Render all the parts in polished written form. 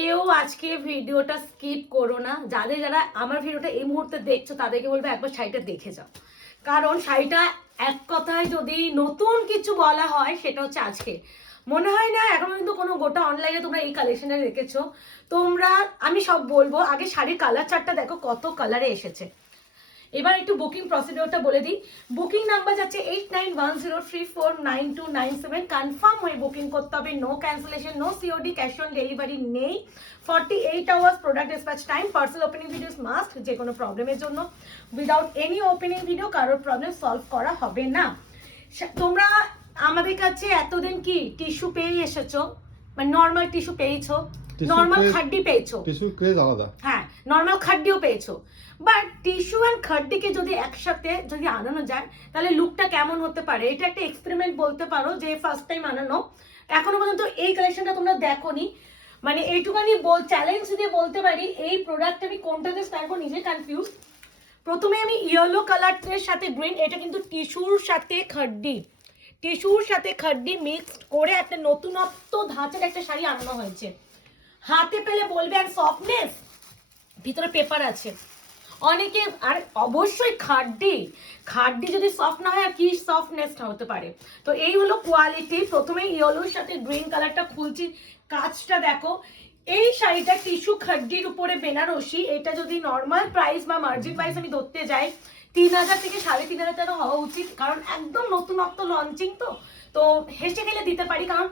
কেউ আজকে ভিডিওটা স্কিপ করো না। যারা আমার ভিডিওটা এই মুহূর্তে দেখছো তাদেরকে বলবো একবার শাড়িটা দেখে যাও, কারণ শাড়িটা এক কথায় যদি নতুন কিছু বলা হয় সেটা হচ্ছে আজকে। মনে হয় না এখন কিন্তু কোনো গোটা অনলাইনে তোমরা এই কালেকশনটা রেখেছো। তোমরা আমি সব বলবো, আগে শাড়ির কালার চার্টটা দেখো কত কালারে এসেছে। এবার একটু বুকিং প্রসিডিওরটা বলে দিই। বুকিং নাম্বার যাচ্ছে 8910349297। কনফার্ম হয়ে বুকিং করতে হবে, no cancellation, no COD, cash on delivery নেই। 48 hours product dispatch time. Parcel opening videos must, যে কোনো প্রবলেমের জন্য। উইদাউট এনি ওপেনিং ভিডিও কারোর প্রবলেম সলভ করা হবে না। তোমরা আমাদের কাছে এতদিন কি টিস্যু পেয়ে এসেছো, মানে নর্মাল টিস্যু পেয়েছো, নর্মাল খাড্ডি পেয়েছো, টিস্যু ক্রেজ আলাদা, হ্যাঁ নর্মাল খাড্ডিও পেয়েছো। বাট টিস্যু অ্যান্ড খাড্ডিকে যদি একসাথে যদি আনানো যায় তাহলে লুকটা কেমন হতে পারে, এটা একটা এক্সপেরিমেন্ট বলতে পারো যে ফার্স্ট টাইম আনানো। এখনো পর্যন্ত এই কালেকশনটা তোমরা দেখোনি, মানে এইটুখানি চ্যালেঞ্জ দিয়ে বলতে পারি এই প্রোডাক্ট আমি কোনটা দিয়ে স্টার্ট করবো নিজে কনফিউজ। প্রথমে আমি ইয়েলো কালারের সাথে গ্রিন, এটা কিন্তু টিস্যুর সাথে খাড্ডি, টিস্যুর সাথে খাড্ডি মিক্সড করে একটা নতুনত্ব ধাঁচের একটা শাড়ি আনানো হয়েছে। হাতে পেলে বলবে আর সফটনেস, ভিতরে পেপার আছে অনেকে, আর অবশ্যই খাড্ডি, খাড্ডি যদি সফট না হয় আর কি সফটনেস হতে পারে। তো এই হলো কোয়ালিটি। প্রথমে ইয়েলোর সাথে গ্রিন কালারটা খুলছি, কাজটা দেখো। এই শাড়িটা টিস্যু খাড্ডির উপরে বেনারসি। এটা যদি নর্মাল প্রাইস বা মার্জিন প্রাইস আমি ধরতে যাই 3000 থেকে 3500 টাকা হওয়া উচিত, কারণ একদম নতুনত্ব লঞ্চিং। তো হেসে গেলে দিতে পারি, কারণ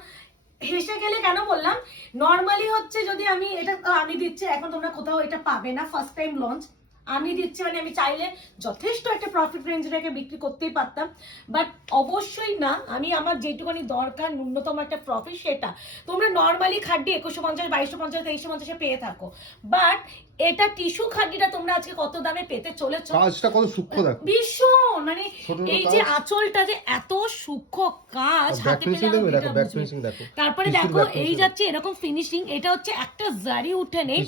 হেসে গেলে কেন বললাম, নর্মালি হচ্ছে যদি আমি এটা আমি দিচ্ছি, এখন তোমরা কোথাও এটা পাবে না, ফার্স্ট টাইম লঞ্চ আমি দিচ্ছি, মানে আমি চাইলে যথেষ্ট একটা প্রফিট রেঞ্জ রেখে বিক্রি করতেই পারতাম, বাট অবশ্যই না। আমি আমার যেটুকুনি দরকার ন্যূনতম একটা প্রফিট, সেটা তোমরা নর্মালি খাড্ডি 2150, 2250, 2350 পেয়ে থাকো, বাট এটা টিস্যু খাড্ডিটা তোমরা আজকে কত দামে পেতে চলেছো। কাজটা কত সূক্ষ্ম দেখো, ভীষণ, মানে এই যে আঁচলটা যে এত সূক্ষ্ম কাজ, হাতে পেলে তারপরে দেখো এই যাচ্ছে এরকম ফিনিশিং। এটা হচ্ছে একটা জারি উঠে নেই,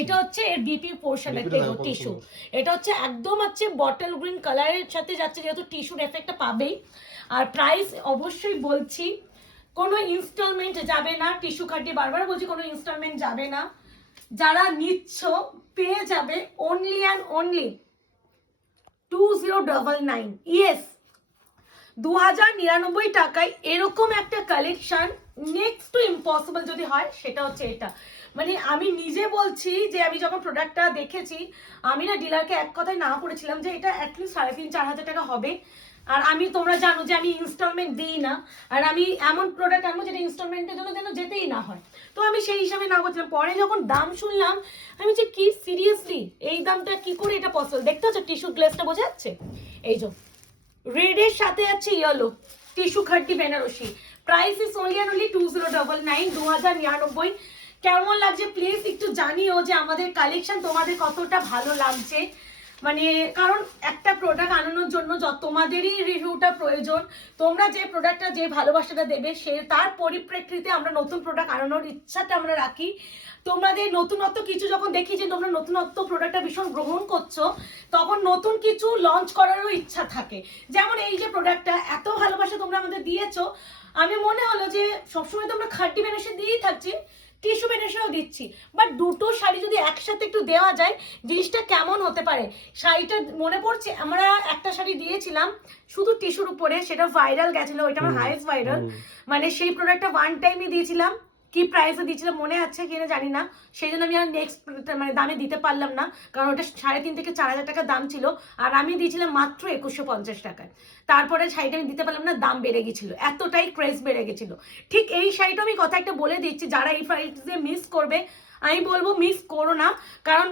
এটা হচ্ছে এর বিপি পোর্শন টিস্যু। এটা হচ্ছে একদম হচ্ছে বটল গ্রিন কালারের সাথে যাচ্ছে, যেহেতু টিস্যুর এফেক্টটা পাবেই। আর প্রাইস অবশ্যই বলছি কোনো ইনস্টলমেন্ট যাবে না, টিস্যু খাড্ডি বারবার বলছি কোনো ইনস্টলমেন্ট যাবে না। যারা নিচ্ছ পেয়ে যাবে অনলি অ্যান্ড অনলি 2099। ইয়েস, 2099 টাকায় এরকম একটা কালেকশন নেক্সট টু ইম্পসিবল যদি হয় সেটা হচ্ছে এটা। মানে আমি নিজে বলছি যে আমি যখন প্রোডাক্টটা দেখেছি, আমি না ডিলারকে এক কথায় না করেছিলাম যে এটা অ্যাটলিস্ট 3500-4000 টাকা হবে। আর আমি, তোমরা জানো যে আমি ইনস্টলমেন্ট দিই না, আর আমি এমন প্রোডাক্ট আনবো যেটা ইনস্টলমেন্টের জন্য যেন যেতেই না হয়। তো আমি সেই হিসাবে না করছিলাম। পরে যখন দাম শুনলাম আমি যে কি সিরিয়াসলি এই দামটা কি করে এটা পসিবল। দেখতে হচ্ছে টিস্যু গ্লেসটা বোঝা যাচ্ছে, এই যে রেডের সাথে আছে yellow, tissue khaddi Banarasi. Price is only and only 2099, 2099। কেমন লাগছে প্লিজ একটু জানিও যে আমাদের কালেকশন তোমাদের কতটা ভালো লাগছে। মানে কারণ একটা প্রোডাক্ট আনানোর জন্য তোমাদেরই রিভিউটা প্রয়োজন। তোমরা যে প্রোডাক্টটা যে ভালোবাসাটা দেবে সে তার পরিপ্রেক্ষিতে আমরা নতুন প্রোডাক্ট আনানোর ইচ্ছাটা আমরা রাখি। তোমাদের নতুনত্ব কিছু যখন দেখি যে তোমরা নতুনত্ব প্রোডাক্টটা ভীষণ গ্রহণ করছো, তখন নতুন কিছু লঞ্চ করারও ইচ্ছা থাকে। যেমন এই যে প্রোডাক্টটা এত ভালোবাসা তোমরা আমাদের দিয়েছো, আমি মনে হলো যে সবসময় তো আমরা খাড্ডি বেনারসি দিয়েই থাকছি, টিস্যু বেনারসিও দিচ্ছি, বাট দুটো শাড়ি যদি একসাথে একটু দেওয়া যায় জিনিসটা কেমন হতে পারে। শাড়িটা মনে পড়ছে আমরা একটা শাড়ি দিয়েছিলাম শুধু টিস্যুর উপরে, সেটা ভাইরাল গেছিল, ওইটা আমার হাইস্ট ভাইরাল। মানে সেই প্রোডাক্টটা ওয়ান টাইমই দিয়েছিলাম, কি প্রাইসে দিয়েছিলাম মনে আছে কিনা জানি না, সেই জন্য আমি আর নেক্সট মানে দামে দিতে পারলাম না, কারণ ওটা 3500 থেকে 4000 টাকা দাম ছিল, আর আমি দিয়েছিলাম মাত্র 2150 টাকায়। তারপরে শাড়িটা আমি দিতে পারলাম না, দাম বেড়ে গেছিল, এতটাই ক্রেজ বেড়ে গেছিল। ঠিক এই শাড়িটা আমি কথা একটা বলে দিচ্ছি, যারা এই প্রাইসে মিস করবে আমি বলবো মিস করো না, কারণ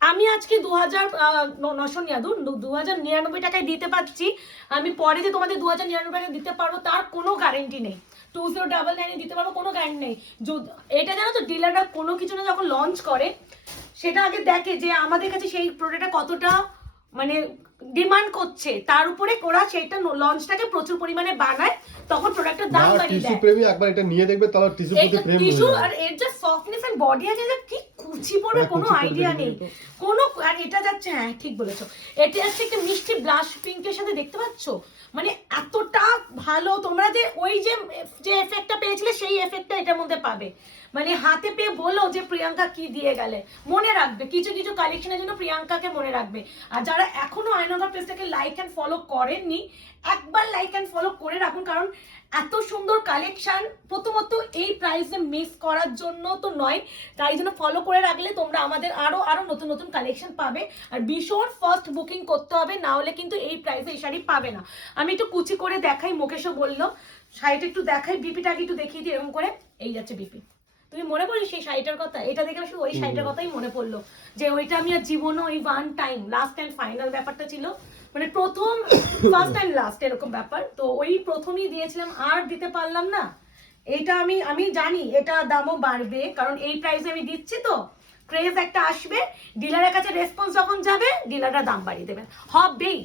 আমি আজকে 2099 টাকায় দিতে পারছি। আমি পরে যে তোমাদের 2099 টাকা দিতে পারবো তার কোনো গ্যারেন্টি নেই, 2099 দিতে পারবো কোনো গ্যারেন্টি নেই। এটা জানো তো, ডিলাররা কোনো কিছু না যখন লঞ্চ করে সেটা আগে দেখে যে আমাদের কাছে সেই প্রোডাক্টটা কতটা মানে ডিমান্ড করছে, তার উপরে ওরা সেটা লঞ্চটাকে প্রচুর পরিমাণে বানায়, তখন প্রোডাক্টের দাম বাড়িয়ে দেয়। প্রেমী একবার এটা নিয়ে দেখবে তাহলে টিস্যু প্রতি প্রেম হয়ে যাবে। আর এর যে সফটনেস এন্ড বডি আছে, যে কি কুচি পড়বে কোনো আইডিয়া নেই কোনো। আর এটা যাচ্ছে, হ্যাঁ ঠিক বলেছো, এটা যাচ্ছে একটা মিষ্টি ব্লাশ পিঙ্কের সাথে, দেখতে পাচ্ছো মানে এতটা ভালো। তোমরা যে ওই যে এফেক্টটা পেয়েছিলে সেই এফেক্টটা এটার মধ্যে পাবে। মানে হাতে পেয়ে বলো যে প্রিয়াঙ্কা কি দিয়ে গেলে, মনে রাখবে কিছু কিছু কালেকশনের জন্য প্রিয়াঙ্কাকে মনে রাখবে। আর যারা এখনো আয়নগর পেজটাকে লাইক অ্যান্ড ফলো করেননি, একবার লাইক অ্যান্ড ফলো করে রাখুন, কারণ এত সুন্দর কালেকশন প্রথমত এই প্রাইসে মিস করার জন্য তো নয়, তাই জন্য ফলো করে রাখলে তোমরা আমাদের আরো আরো নতুন নতুন কালেকশন পাবে। আর ভীষণ ফার্স্ট বুকিং করতে হবে, না হলে কিন্তু এই প্রাইসে এই শাড়ি পাবে না। আমি একটু কুচি করে দেখাই, মুকেশও বললো শাড়িটা একটু দেখাই, বিপিটাকে একটু দেখিয়ে দিই এরকম করে, এই যাচ্ছে বিপি। তুমি মনে পড়ি সেই শাড়িটার কথা, এটা দেখে শুধু ওই শাড়িটার কথাই মনে পড়লো, যে ওইটা আমি আর জীবনে ওই one time last and final ব্যাপারটা ছিল, মানে প্রথম ফার্স্ট অ্যান্ড লাস্ট এরকম ব্যাপার। তো ওই প্রথমেই দিয়েছিলাম, আর দিতে পারলাম না। এটা আমি জানি এটা দামও বাড়বে, কারণ এই প্রাইসে আমি দিচ্ছি তো ক্রেজ একটা আসবে, ডিলারের কাছে রেসপন্স যখন যাবে ডিলাররা দাম বাড়িয়ে দেবে, হবেই।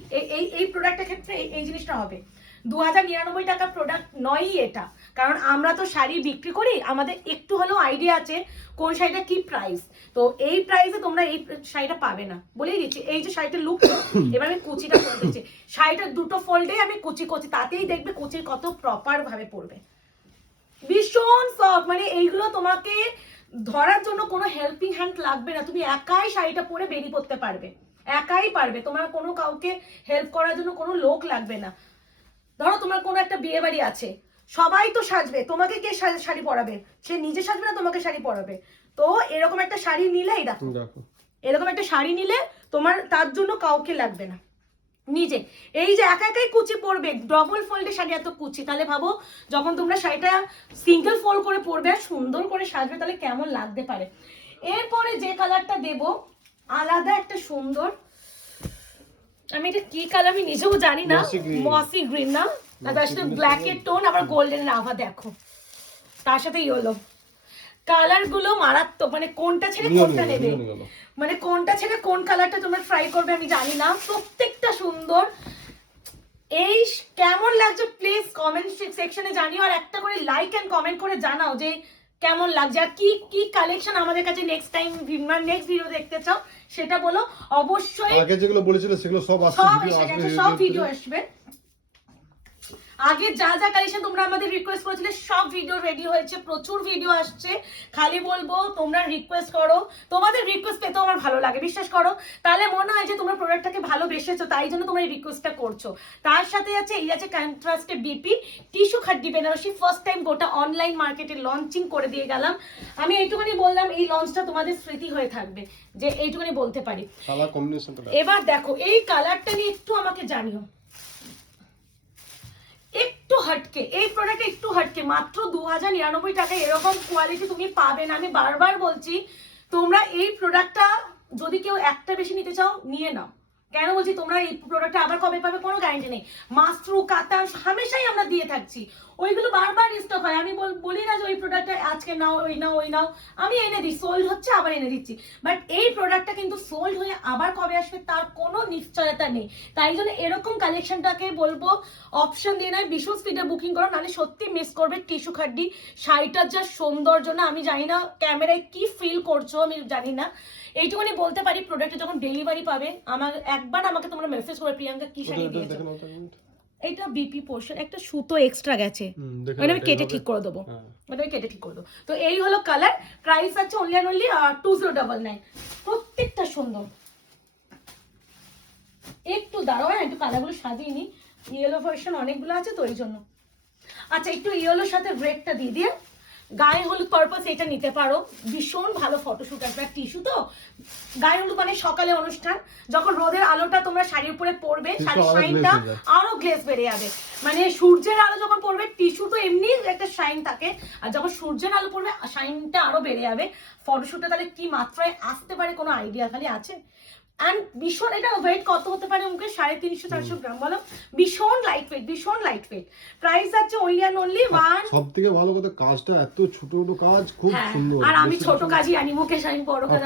এই প্রোডাক্টের ক্ষেত্রে এই জিনিসটা হবে। 2099 টাকার প্রোডাক্ট নয়ই এটা, কারণ আমরা তো শাড়ি বিক্রি করি, আমাদের একটু হলেও আইডিয়া আছে কোন শাড়িটা কি প্রাইস। তো এই প্রাইসে তোমরা এই শাড়িটা পাবে না, বলেই দিচ্ছি। এই যে শাড়িটার লুক, এবার আমি কুচিটা করে দিচ্ছি। শাড়িটার দুটো ফোল্ডে আমি কুচি করছি, তাতেই দেখবে কুচির কত প্রপার ভাবে পড়বে, ভীষণ সফট। মানে এইগুলো তোমাকে ধরার জন্য কোনো হেল্পিং হ্যান্ড লাগবে না, তুমি একাই শাড়িটা পরে বেরিয়ে পড়তে পারবে, একাই পারবে, তোমার কোনো কাউকে হেল্প করার জন্য কোনো লোক লাগবে না। ধরো তোমার কোনো একটা বিয়ে বাড়ি আছে, সবাই তো সাজবে, তোমাকে কে শাড়ি পরাবে? সে নিজে সাজবে না তোমাকে শাড়ি পরাবে? তো এরকম একটা শাড়ি নিলে, এই দেখো এরকম একটা শাড়ি নিলে তোমার তার জন্য কাউকে লাগবে না, নিজে এই যে একা একাই কুচি পরবে। ডবল ফোল্ডে শাড়ি এত কুচি, তাহলে ভাবো যখন তোমরা শাড়িটা সিঙ্গেল ফোল্ড করে পরবে আর সুন্দর করে সাজবে, তাহলে কেমন লাগতে পারে। এরপরে যে কালারটা দেব, আলাদা একটা সুন্দর, আমি এটা কি কালার আমি নিজেও জানি না, মসি গ্রিন না, তার সাথে ব্ল্যাক এর টোন, আবার গোল্ডেন আভা, দেখো তার সাথে ইয়েলো। কালার গুলো মারাত্মক, মানে কোনটা ছেড়ে কোনটা নেবে, মানে কোনটা ছেড়ে কোন কালারটা তোমরা ট্রাই করবে আমি জানি না, প্রত্যেকটা সুন্দর। এই কেমন লাগছে প্লিজ কমেন্ট সেকশনে জানিও, আর একটা করে লাইক এন্ড কমেন্ট করে জানাও যে কেমন লাগছে, আর কি কি কালেকশন আমাদের কাছে নেক্সট টাইম নেক্সট ভিডিও দেখতে চাও সেটা বলো অবশ্যই। আগে যেগুলো বলেছিল সেগুলো সব আসবে, সব ভিডিও আসবে। আগে যা যা কালেকশন তোমরা আমাদের রিকোয়েস্ট করেছিলে সব ভিডিও রেডি হয়েছে, প্রচুর ভিডিও আসছে। খালি বলবো তোমরা রিকোয়েস্ট করো, তোমাদের রিকোয়েস্ট পেতেও আমার ভালো লাগে, বিশ্বাস করো। তাহলে মনে হয় যে তোমরা প্রোডাক্টটাকে ভালোবেসেছো, তাই জন্য তোমরা এই রিকোয়েস্টটা করছো। তার সাথে আছে এই আছে কন্ট্রাস্টে BP tissue khaddi Banarasi, first time গোটা অনলাইন মার্কেটে লঞ্চিং করে দিয়ে গেলাম। আমি এইটুকুনি বললাম, এই লঞ্চটা তোমাদের স্মৃতি হয়ে থাকবে, যে এইটুকুনি বলতে পারি। এবার দেখো এই কালারটা নিয়ে একটু আমাকে জানিও, একটু হটকে এই প্রোডাক্ট, একটু হটকে, মাত্র 2099 টাকায় এরকম কোয়ালিটি তুমি পাবে না। আমি বারবার বলছি তোমরা এই প্রোডাক্টটা যদি কেউ একটা বেশি নিতে চাও নিয়ে নাও। কেন বলছি, তোমরা এই প্রোডাক্টটা আবার কবে পাবে কোনো গ্যারান্টি নেই। মাস্ট্রু কাতান হামেশাই আমরা দিয়ে থাকছি, ওইগুলো বারবার স্টক হয়। আমি বলি না যে ওই প্রোডাক্টটা আজকে নাও ওই নাও ওই নাও, আমি এনে দিই, সোল্ড হচ্ছে আবার এনে দিচ্ছি। বাট এই প্রোডাক্টটা কিন্তু সোল্ড হয়ে আবার কবে আসবে তার কোনো নিশ্চয়তা নেই। তাই জন্য এরকম কালেকশনটাকে বলবো অপশন দিয়ে নয়, ভীষণ স্পিডে বুকিং করো, নাহলে সত্যি মিস করবে। টিস্যু খাড্ডি শাড়িটার যা সৌন্দর্য না, আমি জানি না ক্যামেরায় কি ফিল করছো, আমি জানি না। এইটুকুনি বলতে পারি, প্রোডাক্টটা যখন ডেলিভারি পাবে একবার আমাকে তোমরা মেসেজ করে প্রিয়াঙ্কা কি শাড়ি দিয়েছো। এটা বিপি পোর্শন, একটা সুতো এক্সট্রা গেছে, মানে আমি কেটে ঠিক করে দেবো, মানে আমি কেটে ঠিক করে দেবো। তো এই হলো কালার, প্রাইস আছে অনলি 2099। প্রত্যেকটা সুন্দর। একটু দাঁড়াও, একটু কালারগুলো সাজিয়ে নি, ইয়েলো ভার্সন অনেকগুলো আছে তো এই জন্য। আচ্ছা, একটু ইয়েলোর সাথে রেডটা দিয়ে দিয়ে গায়ে হলুদ পারপাস এটা নিতে পারো, ভীষণ ভালো ফটোশুট আসবে। আর টিস্যু তো গায়ে হলুদ মানে সকালে অনুষ্ঠান, যখন রোদের আলোটা তোমরা শাড়ির উপরে পড়বে, শাড়ির শাইনটা আরো গ্লেজ বেড়ে যাবে। মানে সূর্যের আলো যখন পড়বে, টিস্যু তো এমনি একটা শাইন থাকে, আর যখন সূর্যের আলো পড়বে শাইনটা আরো বেড়ে যাবে। ফটোশুটটা তাহলে কি মাত্রায় আসতে পারে কোনো আইডিয়া খালি আছে? এন্ড ভীষণ, এটা ওয়েট কত হতে পারে মুখে? 350-400 গ্রাম বলো, ভীষণ লাইট ওয়েট, ভীষণ লাইট ওয়েট। প্রাইস আছে অনলি 1। সবথেকে ভালো কথা, কাজটা এত ছোট ছোট কাজ, খুব সুন্দর। আর আমি ছোট কাজই আনি, মুকেশ আমি বড় কাজ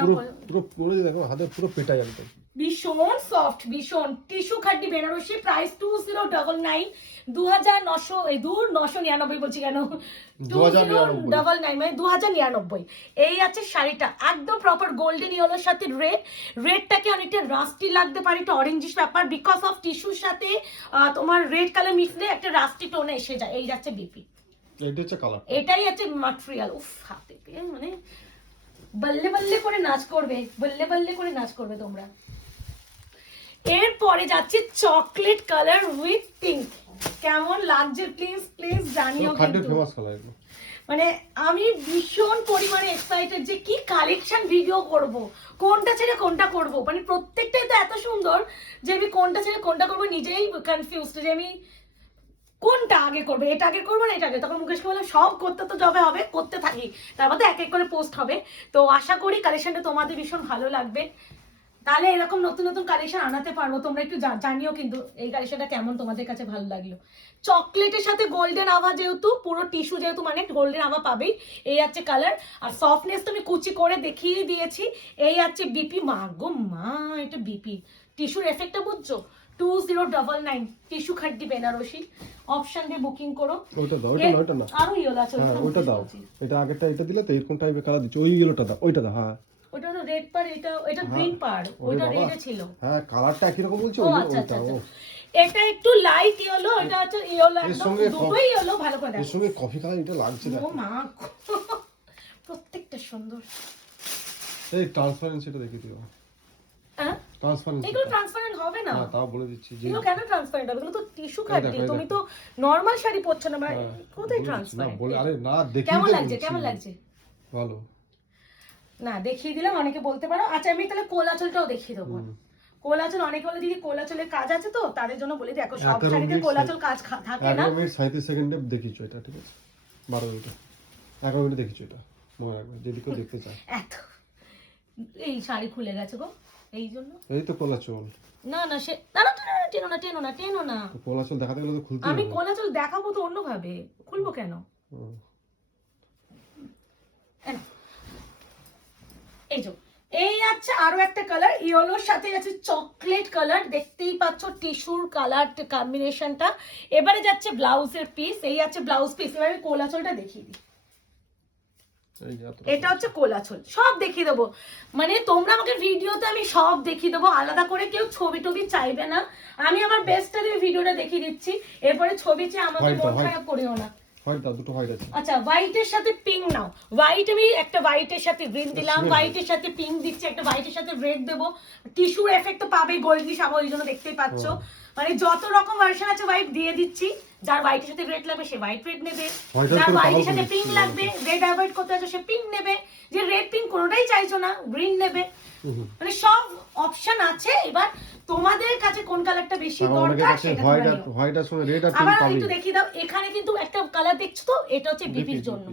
পুরো পরে দেখো হাতে পুরো পেটা যাবে। ভীষণ সফট, ভীষণ টিস্যু খাড্ডি বেনারসি, প্রাইস 2099। 999 বলছি কেন, 2099 মানে 2099। এই আছে শাড়িটা, একদম প্রপার গোল্ডেন ইয়েলোর সাথে রেডটাকে অনেকটা রাস্টি লাগতে পারে, একটা অরেঞ্জিশ ব্যাপার, বিকজ অফ টিস্যুর সাথে তোমার রেড কালার মিশলে একটা রাস্টি টোনে এসে যায়। এই যাচ্ছে বিপি, এটা হচ্ছে কালার, এটাই হচ্ছে ম্যাটেরিয়াল। উফ, হাতে পেয়ে মানে বল্লে বল্লে করে নাচ করবে, বল্লে বল্লে করে নাচ করবে তোমরা। এরপরে যাচ্ছে চকলেট কালার উইথ পিঙ্ক। কেমন লাগছে প্লিজ প্লিজ জানিও খাদ্যের কিন্তু। ফেমাস কালার এগুলো। মানে আমি ভীষণ পরিমাণে এক্সাইটেড যে কি কালেকশন ভিডিও করব, কোনটা ছেড়ে কোনটা করব। মানে প্রত্যেকটাই তো এত সুন্দর যে আমি কোনটা ছেড়ে কোনটা করব নিজেই কনফিউজড যে আমি কোনটা আগে করবে, এটা আগে করবো না এটা আগে। তখন মুকেশকে বললাম সব করতে তো যবে হবে, করতে থাকি, তারপর তো এক এক করে পোস্ট হবে। তো আশা করি কালেকশনটা তোমাদের ভীষণ ভালো লাগবে, তাহলে এরকম নতুন নতুন কালেকশন আনাতে পারবো। তোমরা একটু জানিও কিন্তু এই কালেকশনটা কেমন তোমাদের কাছে ভালো লাগলো। চকলেটের সাথে গোল্ডেন আভা, যেহেতু পুরো টিস্যু যেহেতু মানে গোল্ডেন আভা পাবেই। এই আছে কালার, আর সফটনেস তুমি কুচি করে দেখিয়ে দিয়েছি। এই আছে বিপি, মা গো মা, এটা বিপি টিস্যুর এফেক্টটা বুঝছো। 2099 টিস্যু খাড্ডি বেনারসি, অপশন দিয়ে বুকিং করো। ওইটা দাও, ওইটা না, ওইটা না, আরো ইয়েলো আছে, হ্যাঁ ওইটা দাও। এটা আগেরটা এটা দিলে তো এরকম টাইপের কালার দিচ্ছে, ওই ইয়েলোটা দাও, ওইটা দাও। হ্যাঁ ওটা তো রেড পার, এটা গ্রিন পার, ওইটা রেডে ছিল। হ্যাঁ কালারটা একই রকম বলছি, ও আচ্ছা আচ্ছা আচ্ছা, এটা একটু লাইট ইয়েলো, এটা হচ্ছে ইয়েলো, একদম দুটোই ইয়েলো। ভালো করে দেখো, এর সঙ্গে কফি কালার এটা লাগছে ও দেখো। মা, প্রত্যেকটা সুন্দর। এই ট্রান্সপারেন্সি এটা দেখিয়ে দিও, হ্যাঁ ট্রান্সপারেন্সি। এগুলো ট্রান্সপারেন্ট হবে না। হ্যাঁ তাও বলে দিচ্ছি যে এগুলো কেন ট্রান্সপারেন্ট হবে, এগুলো তো টিস্যু খাড্ডি। দেখো, তুমি তো নরমাল শাড়ি পরছো না, মানে কোথায় না ট্রান্সপারেন্ট? বলে, আরে না দেখিয়ে কেমন দিতে লাগছে, বলছি। কেমন লাগছে? ভালো না দেখিয়ে দিলাম, অনেকে বলতে পারো। আচ্ছা আমি তাহলে কোলাচলটাও দেখিয়ে দেবো। কোলাচল অনেকে বলে দিদি কোলাচলের কাজ আছে, তো তাদের জন্য বলি দেখো সব শাড়িতে কোলাচল কাজ থাকে না। 11 মিনিট 37 সেকেন্ডে দেখিছো এটা, ঠিক আছে 12 মিনিট 11 মিনিট দেখিছো এটা, মনে রাখবে যদি কেউ দেখতে চায়। এত এই শাড়ি খুলে গেছে গো, এই জন্য। এই তো কোলাচল, না না সে না না, টেনো না টেনো না টেনো না। কোলাচল দেখাতে গেলে তো খুলতে আমি হবে। কোলাচল দেখাবো তো অন্যভাবে, খুলবো কেন? হুম। এই যে এই আছে আরো একটা কালার, ইয়েলোর সাথে আছে চকলেট কালার, দেখতেই পাচ্ছ টিস্যুর কালার কম্বিনেশনটা। এবারে যাচ্ছে ব্লাউজের পিস, এই আছে ব্লাউজ পিস। এবারে কোলাচলটা দেখিয়ে দিই। এটা হচ্ছে কোলাচল, সব দেখিয়ে দেবো। মানে তোমরা আমাকে ভিডিওতে আমি সব দেখিয়ে দেবো, আলাদা করে কেউ ছবি টবি চাইবে না। আমি আমার বেস্টটা দিয়ে ভিডিওটা দেখিয়ে দিচ্ছি, এরপরে ছবি চেয়ে আমাকে মন খারাপ করিও না। হোয়াইট দাও, দুটো হোয়াইট আছে। আচ্ছা হোয়াইটের সাথে পিঙ্ক নাও। হোয়াইট আমি একটা হোয়াইটের সাথে গ্রিন দিলাম, হোয়াইটের সাথে পিঙ্ক দিচ্ছি, একটা হোয়াইটের সাথে রেড দেবো। টিস্যুর এফেক্ট তো পাবে, গোল্ডিশ আবো, এই জন্য দেখতেই পাচ্ছ। মানে যত রকম ভার্সন আছে হোয়াইট দিয়ে দিচ্ছি। যার হোয়াইটের সাথে রেড লাগবে সে হোয়াইট রেড নেবে, যার হোয়াইটের সাথে পিঙ্ক লাগবে, রেড অ্যাভয়েড করতে আছে সে পিঙ্ক নেবে, যে রেড পিঙ্ক কোনোটাই চাইছো না গ্রিন নেবে। মানে সব অপশন আছে। এবার তোমাদের কাছে কোন কালারটা বেশি দরকার সেটা হোয়াইট আর হোয়াইট আর সঙ্গে রেড আর পিঙ্ক আবার পাবে। একটু দেখিয়ে দাও। এখানে কিন্তু একটা কালার দেখছো তো, এটা হচ্ছে বিপির জন্য।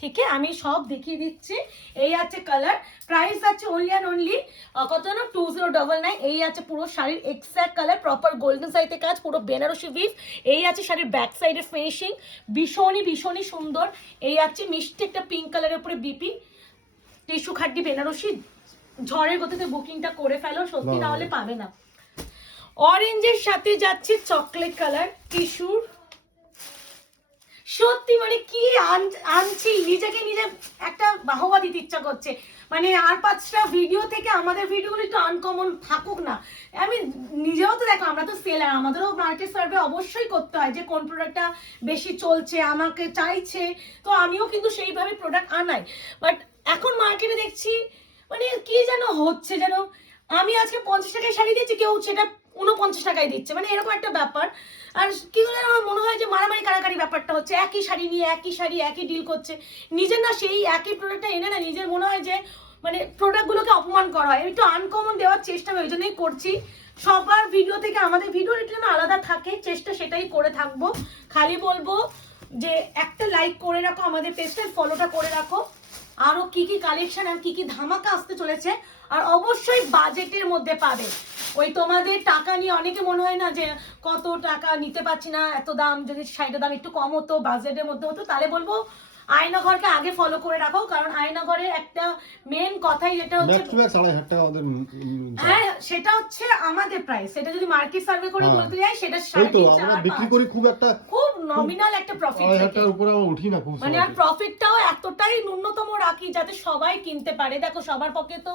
ঠিক আছে আমি সব দেখিয়ে দিচ্ছি। এই আছে কালার, প্রাইস আছে অনলি অ্যান্ড অনলি কত না 2099। এই আছে পুরো শাড়ির এক্সাক্ট কালার, প্রপার গোল্ডেন সাইডে কাজ, পুরো বেনারসি উইভ। এই আছে শাড়ির ব্যাক সাইডের ফিনিশিং, ভীষণই ভীষণই সুন্দর। এই আছে মিষ্টি একটা পিঙ্ক কালারের উপরে বিপি, টিস্যু খাড্ডি বেনারসি। ঝড়ের গতিতে বুকিংটা করে ফেলো সত্যি, নাহলে পাবে না। অরেঞ্জের সাথে যাচ্ছে চকলেট কালার টিস্যুর। সত্যি মানে কি আনছি, নিজেকে নিজে একটা বাহবা দিতে ইচ্ছা করছে। মানে আর 5টা ভিডিও থেকে আমাদের ভিডিওগুলো একটু আনকমন থাকুক না। আমি নিজেও তো দেখো, আমরা তো সেলার, আমাদেরও মার্কেট সার্ভে অবশ্যই করতে হয় যে কোন প্রোডাক্টটা বেশি চলছে, আমাকে চাইছে। তো আমিও কিন্তু সেইভাবে প্রোডাক্ট আনাই। বাট এখন মার্কেটে দেখছি মানে কি যেন হচ্ছে, যেন আমি আজকে 50 টাকায় শাড়ি দিচ্ছি, কেউ সেটা 49 টাকায় দিচ্ছে। মানে এরকম একটা ব্যাপার। আর কি করে আমার মনে হয় যে মারামারি কারাকারি ব্যাপারটা হচ্ছে, একই শাড়ি নিয়ে একই শাড়ি একই ডিল করছে। নিজের না সেই একই প্রোডাক্টটা এনে না নিজের মনে হয় যে মানে প্রোডাক্টগুলোকে অপমান করা হয়। একটু আনকমন দেওয়ার চেষ্টা আমি ওই জন্যই করছি। সবার ভিডিও থেকে আমাদের ভিডিও একটু যেন আলাদা থাকে, চেষ্টা সেটাই করে থাকবো। খালি বলবো যে একটা লাইক করে রাখো, আমাদের পেজটা ফলোটা করে রাখো। আরো কি কি কালেকশন আর কি কি ধামাকা আসতে চলেছে, আর অবশ্যই বাজেটের মধ্যে পাবে। ওই তোমাদের টাকা নিয়ে অনেকে মনে হয় না যে কত টাকা নিতে পারছি না, এত দাম, যদি শাড়িটার দাম একটু কম হতো, বাজেটের মধ্যে হতো, তাহলে বলবো আয়নাঘরকে আগে ফলো করে রাখো। কারণ আয়নাঘরের একটা মেন কথাই যেটা হচ্ছে ম্যাক্স টু ম্যাক্স 2500 টাকা আমাদের। হ্যাঁ সেটা হচ্ছে আমাদের প্রাইস। সেটা যদি মার্কেট সার্ভে করে বলতে যাই সেটা এই তো আমরা বিক্রি করি খুব একটা, খুব নমিনাল একটা প্রফিট। 2000 টাকার উপরে আমরা উঠি না খুব। মানে আর প্রফিটটাও এতটাই ন্যূনতম রাখি যাতে সবাই কিনতে পারে। দেখো সবার পক্ষে তো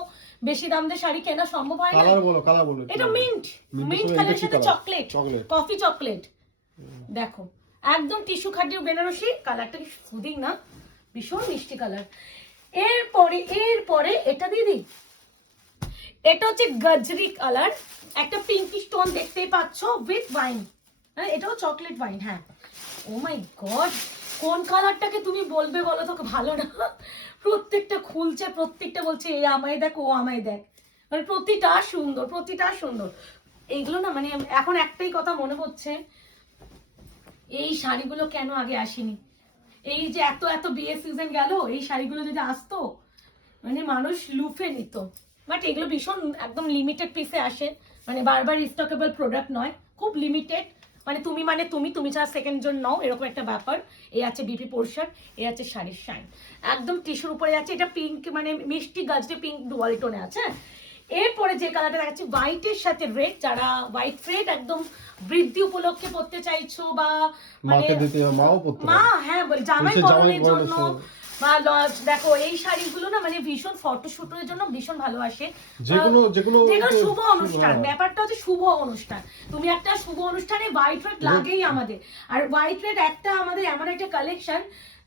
বেশি দাম দিয়ে শাড়ি কেনা সম্ভব হয় না। কালার বলো এটা মিন্ট কালারের সাথে চকলেট, কফি চকলেট। দেখো একদম টিস্যু খাদ্য বেনারসি, কালারটা কি সুদিং না, ভীষণ মিষ্টি কালার। এরপরে এটা দিদি, এটা হচ্ছে গজরি কালার, একটা পিঙ্কি স্টোন দেখতেই পাচ্ছ উইথ ওয়াইন, হ্যাঁ এটাও চকলেট ওয়াইন। হ্যাঁ ও মাই গড, কোন কালারটাকে তুমি বলবে বলো তো ভালো না? প্রত্যেকটা খুলছে, প্রত্যেকটা বলছে এ আমায় দেখ, ও আমায় দেখ, মানে প্রতিটা সুন্দর, প্রতিটা সুন্দর। এইগুলো না মানে এখন একটাই কথা মনে হচ্ছে, এই শাড়িগুলো কেন আগে আসেনি? এই যে এত এত বিয়ে সিজন গেল, এই শাড়িগুলো যদি আসতো মানে মানুষ লুফে নিত। বাট এগুলো ভীষণ একদম লিমিটেড পিসে আসে, মানে বারবার রিস্টকেবল প্রোডাক্ট নয়, খুব লিমিটেড, মানে তুমি ছাড়া সেকেন্ড জন নাও এরকম একটা ব্যাপার। এই আছে বিপি পোর্শন, এই আছে শাড়ির শাইন, একদম টিস্যুর উপরে আছে, এটা পিঙ্ক মানে মিষ্টি গাজরে পিঙ্ক ডুয়াল টোনে আছে। এরপরে যে কালারটা দেখাচ্ছি হোয়াইটের সাথে রেড, যারা হোয়াইট রেড একদম বৃদ্ধি উপলক্ষে পড়তে চাইছো বা মানে মাকে দিতে মাও পড়তে মা, পারে। হ্যাঁ বল জামাই বলছে জামাই বরণের বরণের জন্য সময়। বা দেখো এই শাড়িগুলো না মানে ভীষণ ফটোশুটের জন্য ভীষণ ভালো আসে। যেকোনো যেকোনো যেকোনো তো শুভ অনুষ্ঠান, হ্যাঁ। ব্যাপারটা হচ্ছে শুভ অনুষ্ঠান, তুমি একটা শুভ অনুষ্ঠানে হোয়াইট রেড লাগেই আমাদের। আর হোয়াইট রেড একটা আমাদের এমন একটা কালেকশন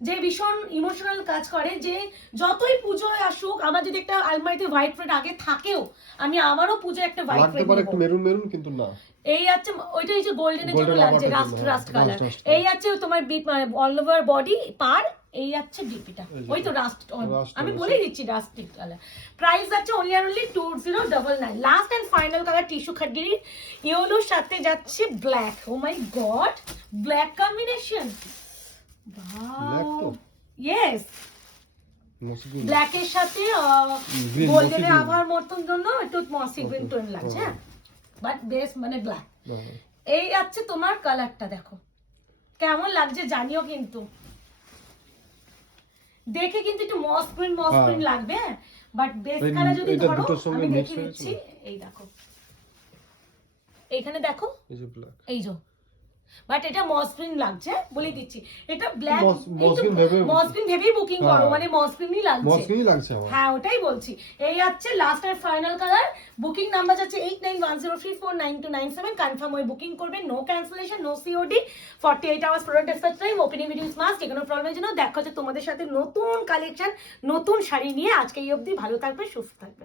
যে ভীষণ ইমোশনাল কাজ করে, যে যতই পুজোয় আসুক আমার যদি একটা আলমারিতে হোয়াইট রেড আগে থাকেও, আমি আমারও পুজোয় একটা হোয়াইট লাগতে রেড পারে একটু মেরুন মেরুন, কিন্তু না এই আছে ওইটা এই যে গোল্ডেনের জন্য Golden লাগছে, আভাটার রাস্ট জন্য, রাস্ট হ্যাঁ, কালার। rust, rust এই আছে তোমার অল ওভার বডি পার, এই আছে ডিপিটা, এই যে ওই তো রাস্ট, Rust আমি আছে। বলেই দিচ্ছি রাস্টিক কালার। প্রাইস আছে অনলি আর only 2099। Last and final colour tissue খাদ্যির ইয়েলোর সাথে যাচ্ছে black. Oh my God, black combination, Black তো? ইয়েস, মসৃণ। ব্ল্যাকের সাথে Green, গোল্ডেনের mossy green। আভার মতন জন্য একটু মসি গ্রিন টোন লাগছে, হ্যাঁ বাট বেস মানে ব্ল্যাক। না, এই আছে তোমার কালারটা, দেখো কেমন লাগছে জানিও, কিন্তু দেখে কিন্তু একটু মসৃণ লাগবে, বাট বেস এই কালার যদি এটা ধরো দুটোর সঙ্গে আমি mix দেখিয়ে হয়ে দিচ্ছি, গেছে এই দেখো এইখানে দেখো, এই যে black। এই যে বাট এটা মসৃণ লাগছে বলে দিচ্ছি, এটা ব্ল্যাক মসৃণ ভেবেই বুকিং করো, হ্যাঁ। মানে মসৃণই লাগছে। মসৃণই লাগছে আমার। হ্যাঁ ওটাই বলছি। এই আছে লাস্ট আর ফাইনাল কালার, বুকিং নাম্বার যাচ্ছে 8910349297, কনফার্ম হয়ে বুকিং করবে, no cancellation, no COD, 48 hours product dispatch time, opening video is must. কোনো প্রবলেমের জন্য দেখা হচ্ছে তোমাদের সাথে নতুন কালেকশন নতুন শাড়ি নিয়ে। আজকে এই অবধি, ভালো থাকবে, সুস্থ থাকবে।